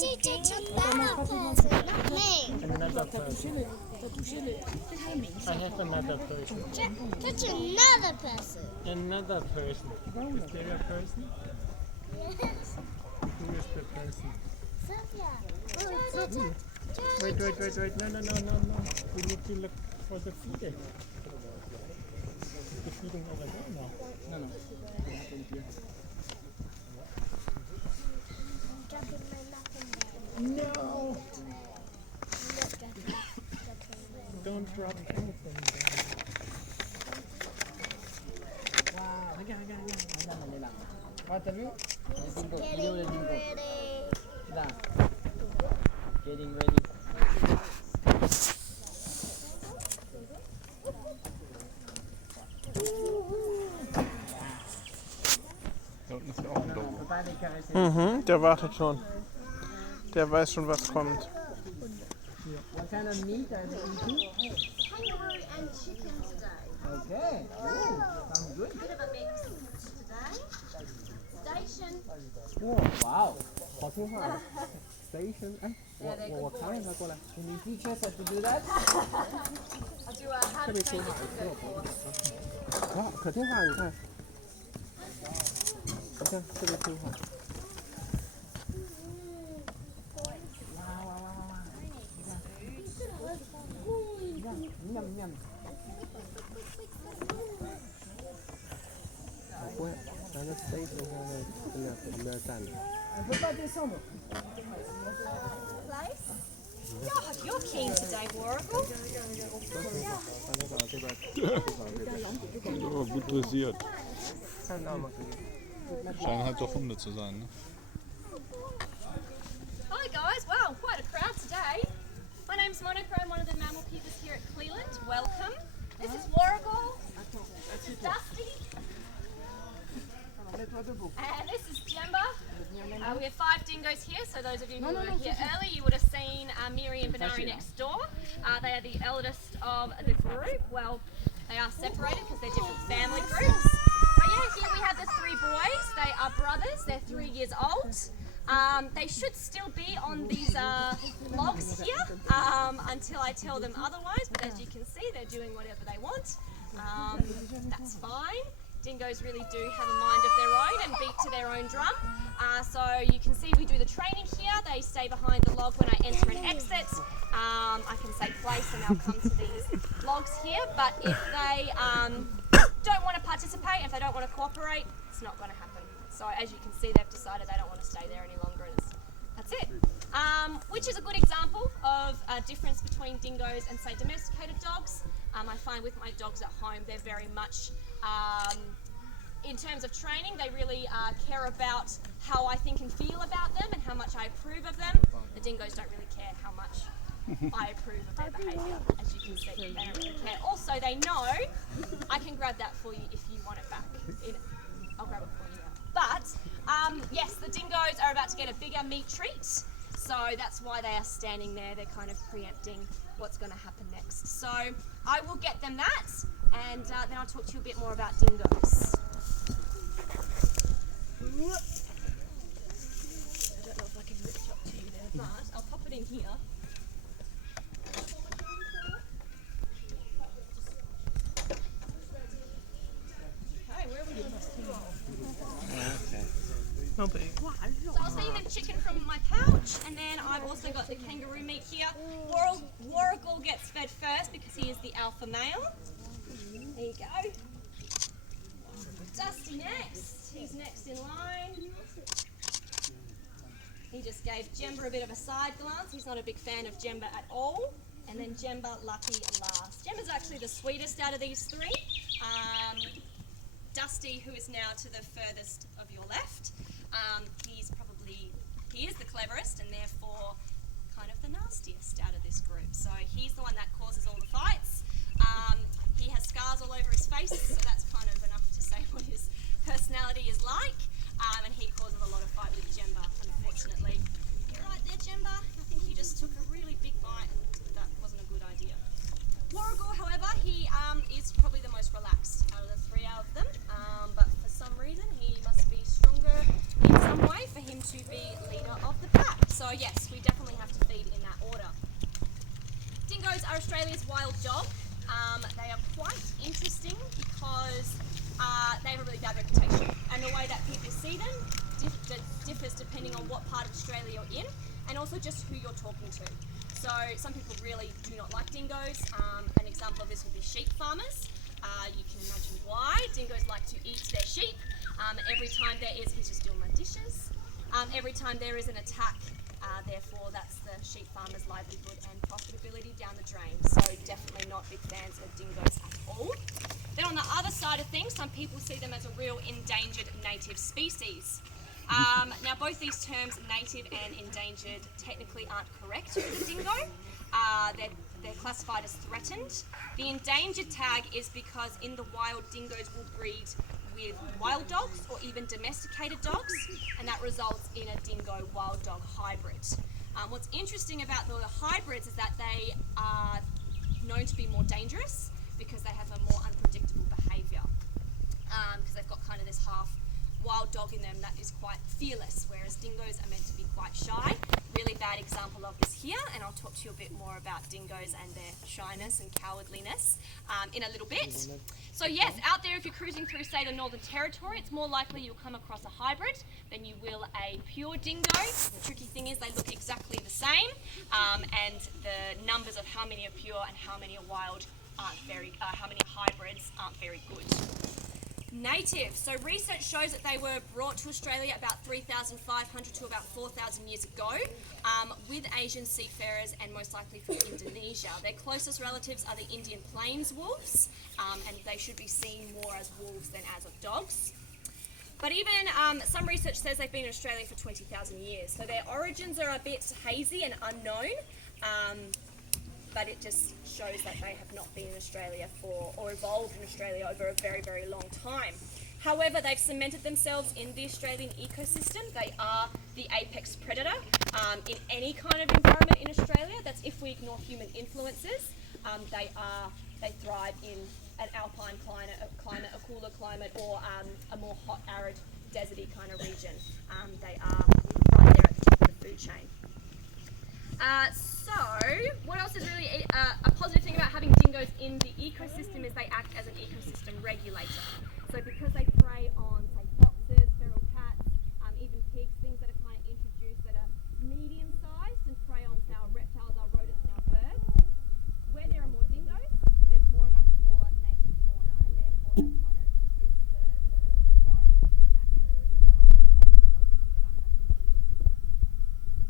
That's another person, not me. Another person. I have another person. That's another person. Another person. Is there a person? Yes. Who is the person? Sophia. Wait. No. We need to look for the feeding. The feeding over there now. No. What happened here? I'm dropping my muffin down. No! Don't drop anything down. Wow, hanggang. Water view? Getting ready. Getting ready. Da unten ist ja auch ein Logo. Der wartet schon. Der weiß schon, was kommt. What kind of meat are you eating? Kangaroo and chicken today. Okay. Sounds good. Bit of a mix today. Station. Oh, wow. ขอโทษค่ะ Station. What kind? Can you teach us how to do that? I'll do a how to train your dingo course. 可听话，你看。你看，特别听话。Nhầm. Ủa, sao nó stay xuống đây? Không được sẵn. You're keen today, Warrigal. Ja, gut dressiert. Scheinen halt doch Hunde zu sein, ne? Hi guys, wow, quite a crowd today. My name's Monica, I'm one of the mammal keepers here at Cleland. Welcome. This is Warrigal. This is Dusty. And this is Jemba. We have 5 dingoes here, so those of you who were here early, you would have seen Miri and Benari next door. They are the eldest of the group. Well, they are separated because they're different family groups. But yeah, here we have the 3 boys. They are brothers. They're 3 years old. They should still be on these logs here until I tell them otherwise, but as you can see, they're doing whatever they want. That's fine. Dingoes really do have a mind of their own and beat to their own drum. So you can see we do the training here. They stay behind the log when I enter and exit. I can say place and they'll come to these logs here, but if they don't want to participate, if they don't want to cooperate, it's not going to happen. So as you can see, they've decided they don't want to stay there any longer. That's it. Which is a good example of a difference between dingoes and, say, domesticated dogs. I find with my dogs at home, they're very much, in terms of training, they really care about how I think and feel about them and how much I approve of them. The dingoes don't really care how much I approve of their behaviour, as you can see. They don't really care. Also, they know I can grab that for you if you want it back. I'll grab it for you. But, yes, the dingoes are about to get a bigger meat treat, so that's why they are standing there. They're kind of preempting what's going to happen next. So I will get them that, and then I'll talk to you a bit more about dingoes. I don't know if I can reach up to you there, but I'll pop it in here. Okay, where are we going? No big. So I'll save the chicken from my pouch, and then I've also got the kangaroo meat here. Warrigal gets fed first because he is the alpha male. There you go. Dusty next. He's next in line. He just gave Jemba a bit of a side glance. He's not a big fan of Jemba at all. And then Jemba, lucky last. Jemba's actually the sweetest out of these 3. Dusty, who is now to the furthest of your left, he is the cleverest and therefore kind of the nastiest out of this group. So he's the one that causes all the fights. He has scars all over his face, so that's kind of enough to say what his personality is like. And he causes a lot of fight with Jemba, unfortunately. You're right there, Jemba. I think you just took a really big bite and that wasn't a good idea. Warrigal, however, he is probably the most relaxed out of the 3 of them, but for some reason he must be stronger in some way for him to be leader of the pack. So yes, we definitely have to feed in that order. Dingoes are Australia's wild dog. They are quite interesting because they have a really bad reputation, and the way that people see them differs depending on what part of Australia you're in, and also just who you're talking to. So some people really do not like dingoes. An example of this would be sheep farmers. You can imagine why. Dingoes like to eat their sheep. Every time there is, he's just doing my dishes. Every time there is an attack, therefore that's the sheep farmer's livelihood and profitability down the drain. So definitely not big fans of dingoes at all. Then on the other side of things, some people see them as a real endangered native species. Now both these terms, native and endangered, technically aren't correct for the dingo. They're classified as threatened. The endangered tag is because in the wild, dingoes will breed with wild dogs or even domesticated dogs, and that results in a dingo wild dog hybrid. What's interesting about the hybrids is that they are known to be more dangerous because they have a more unpredictable behaviour, because they've got kind of this half wild dog in them that is quite fearless, whereas dingoes are meant to be quite shy. Really bad example of this here, and I'll talk to you a bit more about dingoes and their shyness and cowardliness in a little bit. So yes, out there if you're cruising through, say, the Northern Territory, it's more likely you'll come across a hybrid than you will a pure dingo. The tricky thing is they look exactly the same, and the numbers of how many are pure and how many are wild aren't how many hybrids aren't very good. Native. So research shows that they were brought to Australia about 3,500 to about 4,000 years ago with Asian seafarers and most likely from Indonesia. Their closest relatives are the Indian plains wolves, and they should be seen more as wolves than as of dogs. But even some research says they've been in Australia for 20,000 years. So their origins are a bit hazy and unknown. But it just shows that they have not been in Australia or evolved in Australia over a very, very long time. However, they've cemented themselves in the Australian ecosystem. They are the apex predator in any kind of environment in Australia. That's if we ignore human influences. They thrive in an alpine climate, a cooler climate, or a more hot, arid, deserty kind of region. They are right there at the top of the food chain. So, what else is really a positive thing about having dingoes in the ecosystem is they act as an ecosystem regulator. So because they prey on